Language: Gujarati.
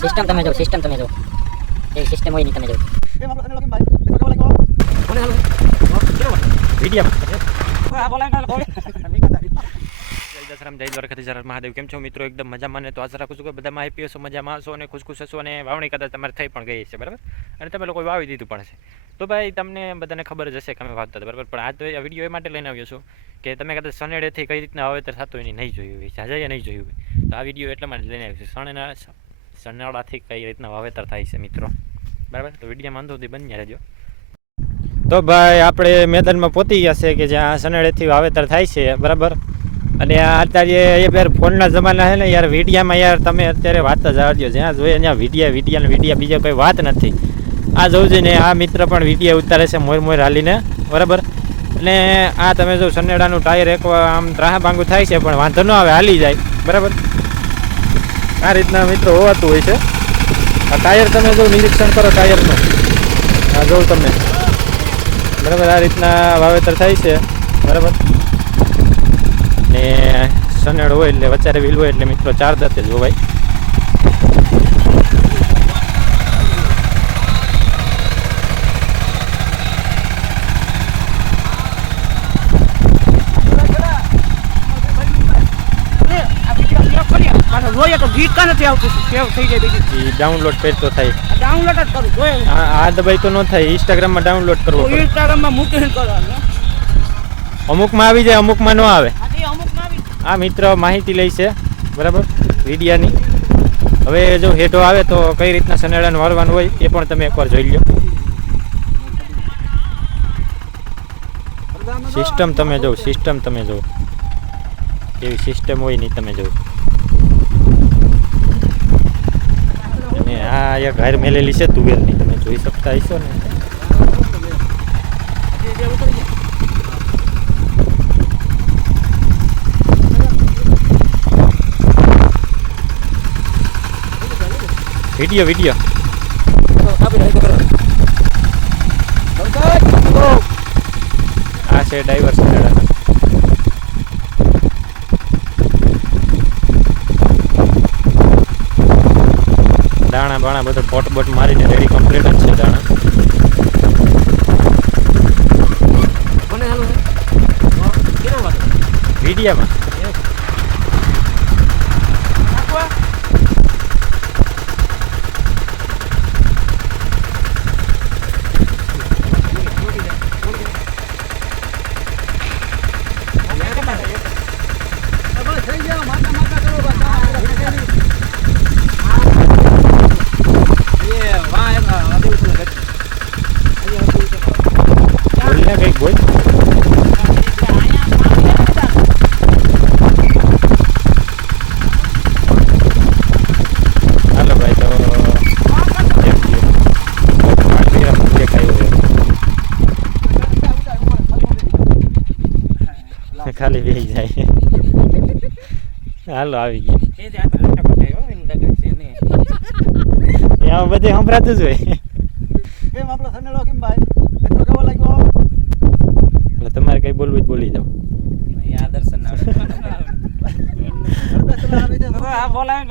સિસ્ટમ તમે જો એ સિસ્ટમ હોય નહીં તમે જો જય દ્વારકાધીશ મહાદેવ. કેમ છો મિત્રો? એકદમ મજામાં. ને તો આશા રાખું છું કે બધા હેપી હશો, મજામાં હશો અને ખુશ હશો અને વાવણી કદાચ તમારે થઈ પણ ગઈ છે, બરાબર, અને તમે લોકો વાવી દીધું પણ છે. તો ભાઈ તમને બધાને ખબર જ હશે કે અમે વાવતા હતા, બરાબર, પણ આ તો વિડીયો એ માટે લઈને આવ્યો છું કે તમે કદાચ સનેડેથી કઈ રીતના વાવેતર થતું હોય નહીં જોયું હોય, જાજાએ નહીં જોયું હોય, તો આ વિડીયો એટલા માટે લઈને આવ્યો છું. સનેડાથી કઈ રીતના વાવેતર થાય છે મિત્રો, બરાબર. તો વિડીયોમાં અંત સુધી બન્યા રહેજો. તો ભાઈ આપણે મેદાનમાં પહોંચી ગયા છે કે જ્યાં સનેડેથી વાવેતર થાય છે, બરાબર. અને અત્યારે એ પેર ફોનના જમાના છે ને યાર, વિડીયામાં યાર તમે અત્યારે વાત જ આવજો, જ્યાં જોઈએ ત્યાં વિડીયા બીજા કોઈ વાત નથી. આ જોવું છે ને, આ મિત્ર પણ વિડીયા ઉતારે છે મોર હાલીને, બરાબર. અને આ તમે જો સનેડાનું ટાયર એક આમ ત્રાહા ભાંગું થાય છે પણ વાંધો ન આવે, હાલી જાય, બરાબર. આ રીતના મિત્રો હોવાતું હોય છે. આ ટાયર તમે જો નિરીક્ષણ કરો ટાયરનું, આ જોઉં તમે, બરાબર. આ રીતના વાવેતર થાય છે, બરાબર. ને સનેડ હોય એટલે વચારે વ્હીલ હોય એટલે મિત્રો ચાર દાંતે જ હોવાય. ડાઉનલોડ કરતો થાય, ડાઉનલોડ જ કરું જોઈએ. આ દબાઈ તો ન થાય, ઇન્સ્ટાગ્રામમાં ડાઉનલોડ કરવો, ઇન્સ્ટાગ્રામમાં મૂકીને કરવાનું. અમુકમાં આવી જાય, અમુકમાં ન આવે. અમુકમાં આવી આ મિત્ર માહિતી લે છે, બરાબર, વિડીયાની. હવે જો હેઠો આવે તો કઈ રીતના સનેડાને વાળવાનું હોય એ પણ તમે એકવાર જોઈ લો. સિસ્ટમ તમે જો એવી સિસ્ટમ હોય નહીં તમે જો. અને આ એક ઘર મેલેલી છે તુવેરની, તમે જોઈ શકતા હશો ને. વિડીયો આ છે ડ્રાઈવર સનેડાનો. દાણા બાણા બધો પોટ બોટ મારીને રેડી કમ્પ્લીટ જ છે દાણા. વિડીયામાં કંઈક બોલ. હાલો ભાઈ, તો ખાલી બેસી જાય. હાલો આવી ગઈ. એમાં બધે સંભળાતું જ હોય. કેમ આપણો સનેડો કેમ ભાઈ મિત્રો કેવો લાગ્યો? એટલે તમારે કઈ બોલવું જ બોલી જાઓ. યા દર્શન આવે. આ બોલાવે